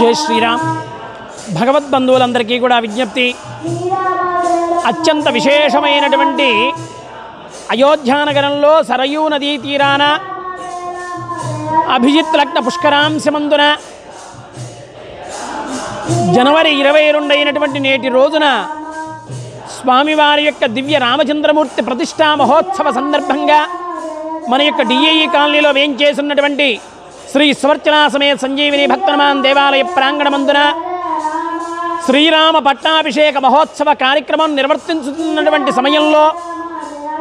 జై శ్రీరామ్. భగవద్బంధువులందరికీ కూడా విజ్ఞప్తి, అత్యంత విశేషమైనటువంటి అయోధ్యానగరంలో సరయూ నదీ తీరాన అభిజిత్ లగ్న పుష్కరాంశమందున జనవరి 22 అయినటువంటి నేటి రోజున స్వామివారి యొక్క దివ్య రామచంద్రమూర్తి ప్రతిష్టా మహోత్సవ సందర్భంగా మన యొక్క డిఏఈ కాలనీలో వేంచేసినటువంటి శ్రీ సువర్చనా సమేత సంజీవిని భక్తనమాన్ దేవాలయ ప్రాంగణమందున శ్రీరామ పట్టాభిషేక మహోత్సవ కార్యక్రమం నిర్వర్తించుతున్నటువంటి సమయంలో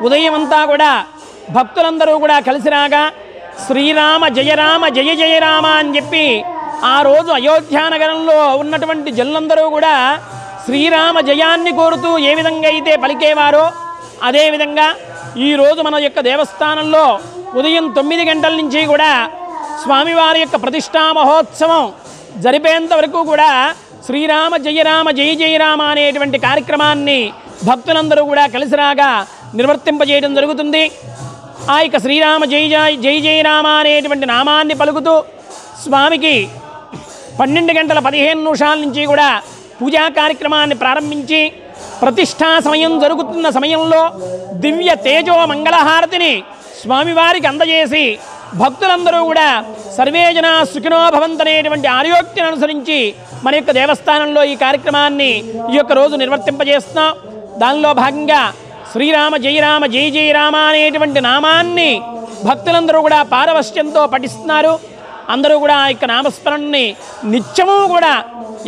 ఉదయమంతా కూడా భక్తులందరూ కూడా కలిసి రాగా శ్రీరామ జయ రామ జయ జయ రామ అని చెప్పి ఆ రోజు అయోధ్యానగరంలో ఉన్నటువంటి జనులందరూ కూడా శ్రీరామ జయాన్ని కోరుతూ ఏ విధంగా అయితే పలికేవారో అదేవిధంగా ఈరోజు మన యొక్క దేవస్థానంలో ఉదయం 9 గంటల నుంచి కూడా స్వామివారి యొక్క ప్రతిష్టా మహోత్సవం జరిపేంత వరకు కూడా శ్రీరామ జయ రామ జయ జయ రామ అనేటువంటి కార్యక్రమాన్ని భక్తులందరూ కూడా కలిసి రాగా నిర్వర్తింపజేయడం జరుగుతుంది. ఆ యొక్క శ్రీరామ జయ జయ జయ జయ రామ అనేటువంటి నామాన్ని పలుకుతూ స్వామికి 12:15 నుంచి కూడా పూజా కార్యక్రమాన్ని ప్రారంభించి ప్రతిష్టా సమయం జరుగుతున్న సమయంలో దివ్య తేజో మంగళహారతిని స్వామివారికి అందజేసి భక్తులందరూ కూడా సర్వే జనా సుఖినో భవంతనేటువంటి ఆర్యోక్తిని అనుసరించి మన యొక్క దేవస్థానంలో ఈ కార్యక్రమాన్ని ఈ యొక్క రోజు నిర్వర్తింపజేస్తున్నాం. దానిలో భాగంగా శ్రీరామ జయ రామ జయ జయ రామ అనేటువంటి నామాన్ని భక్తులందరూ కూడా పారవశ్యంతో పఠిస్తున్నారు. అందరూ కూడా ఆ యొక్క నామస్మరణని నిత్యము కూడా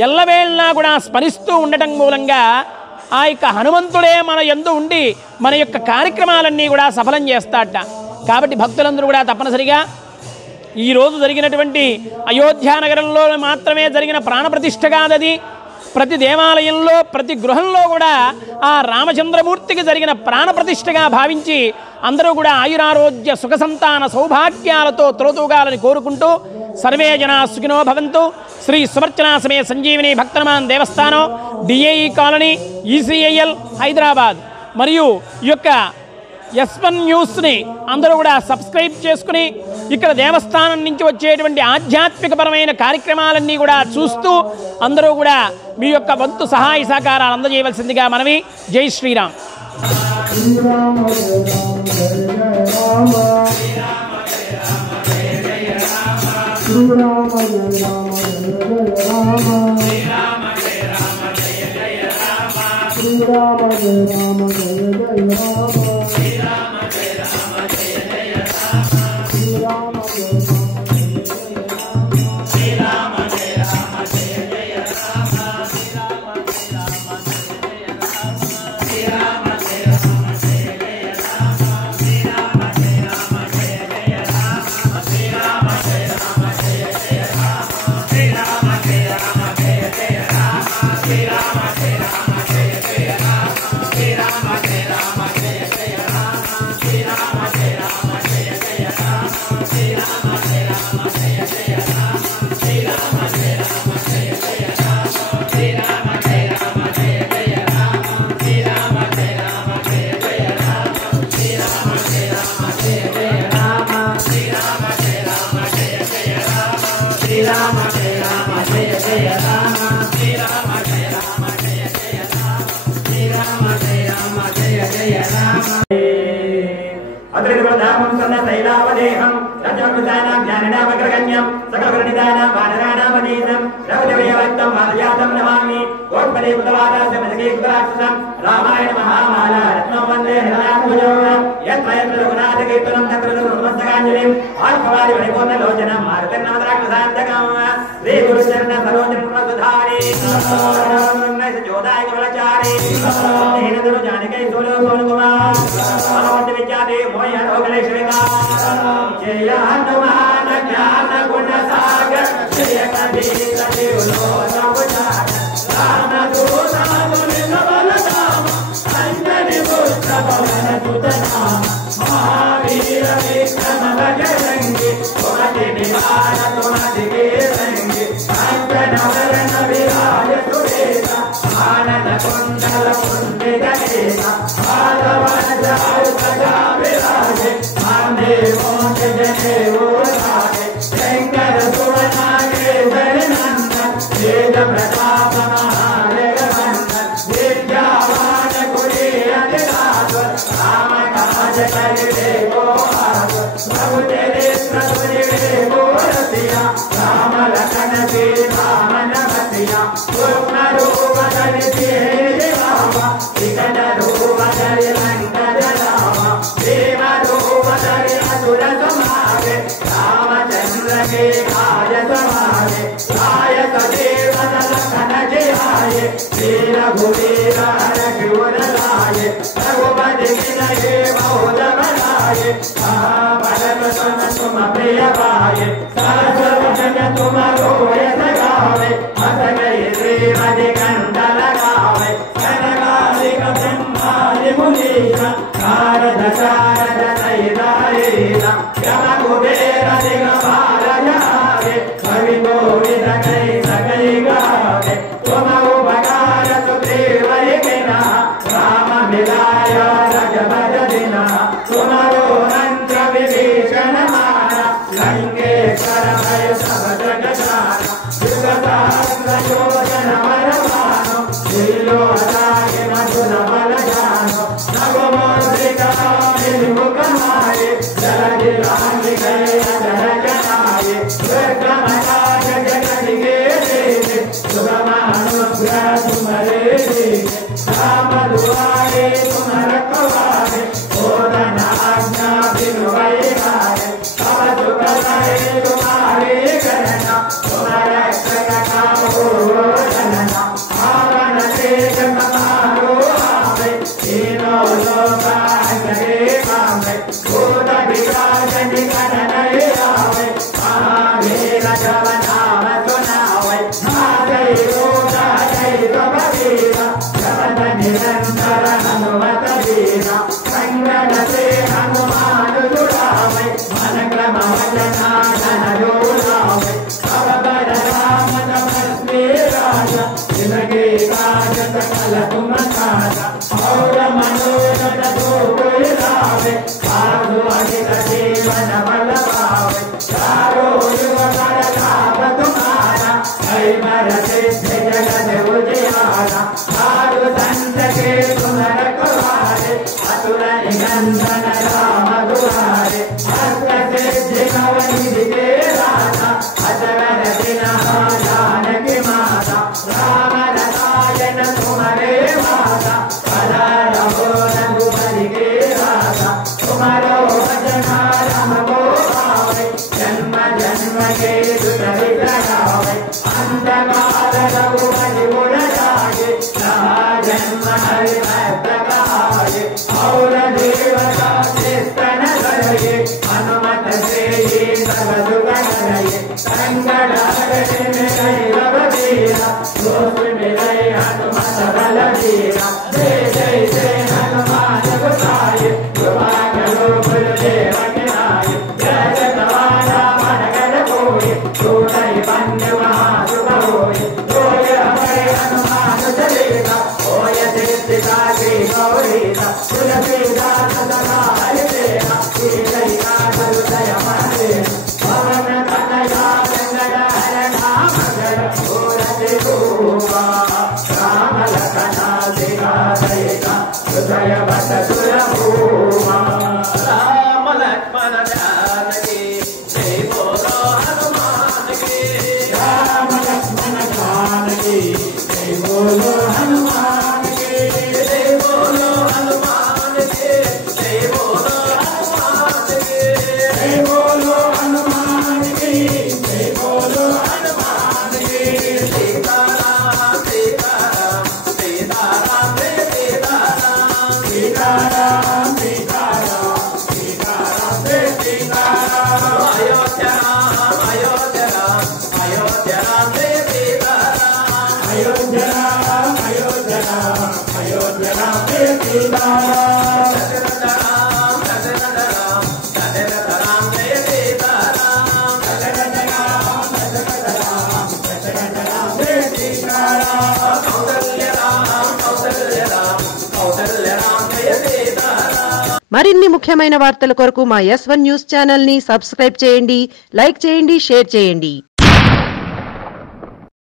ఎల్లవేళలా కూడా స్మరిస్తూ ఉండటం మూలంగా ఆ యొక్క హనుమంతుడే మన యందు ఉండి మన యొక్క కార్యక్రమాలన్నీ కూడా సఫలం చేస్తాడట. కాబట్టి భక్తులందరూ కూడా తప్పనిసరిగా ఈరోజు జరిగినటువంటి అయోధ్యానగరంలో మాత్రమే జరిగిన ప్రాణప్రతిష్ఠ కాదది. ప్రతి దేవాలయంలో ప్రతి గృహంలో కూడా ఆ రామచంద్రమూర్తికి జరిగిన ప్రాణప్రతిష్ఠగా భావించి అందరూ కూడా ఆయురారోగ్య సుఖ సంతాన సౌభాగ్యాలతో త్రోతూగాలని కోరుకుంటూ సర్వే జనా సుఖినో భవంతు. శ్రీ సువర్చనా సమేత సంజీవిని భక్తనమాన్ దేవస్థానం, డిఏఈ కాలనీ, ఈసీఐఎల్ హైదరాబాద్ మరియు ఈ యొక్క S1 న్యూస్ని అందరూ కూడా సబ్స్క్రైబ్ చేసుకుని ఇక్కడ దేవస్థానం నుంచి వచ్చేటువంటి ఆధ్యాత్మికపరమైన కార్యక్రమాలన్నీ కూడా చూస్తూ అందరూ కూడా మీ యొక్క వంతు సహాయ సహకారాలు అందజేయవలసిందిగా మనవి. జై శ్రీరామ్. రామాయణ మహామాల రత్నం వందే యత్ర యత్ర రఘునాథ కీర్తనం తత్ర నమస్తకాంజలిం ఆర్భవాది పరిపూర్ణ లోచనం మారుతన్నమద్రాక్షసాంతకం శ్రీ గురుచరణ సరోజన ప్రసుధారి జోదాయ గురుచారి దీనదురు జానకై సోలో సోను కుమార్ భగవంతి విఖ్యాతి మోయ రోగలేశ్వరిగా జయ హనుమాన జ్ఞాన గుణ సాగర జయ కబీర దేవలో నవజాగ రామ దూత ముని నవల నామ అంజని పుత్ర పవన సుత నామ మహావీర విక్రమ బజరంగి తుమతి నివార తుమతి కేరంగి అంజన వరణ విరాజ సురేత ఆనన కుండల పుండిత నేత ఆదవన జారు ప్రజా విరాజే మాందే మోక్ష జనే ఓ రాజే శంకర సువనాగే జననంద మరిన్ని ముఖ్యమైన వార్తల కొరకు మా S1 న్యూస్ ఛానల్ ని సబ్స్క్రైబ్ చేయండి, లైక్ చేయండి, షేర్ చేయండి.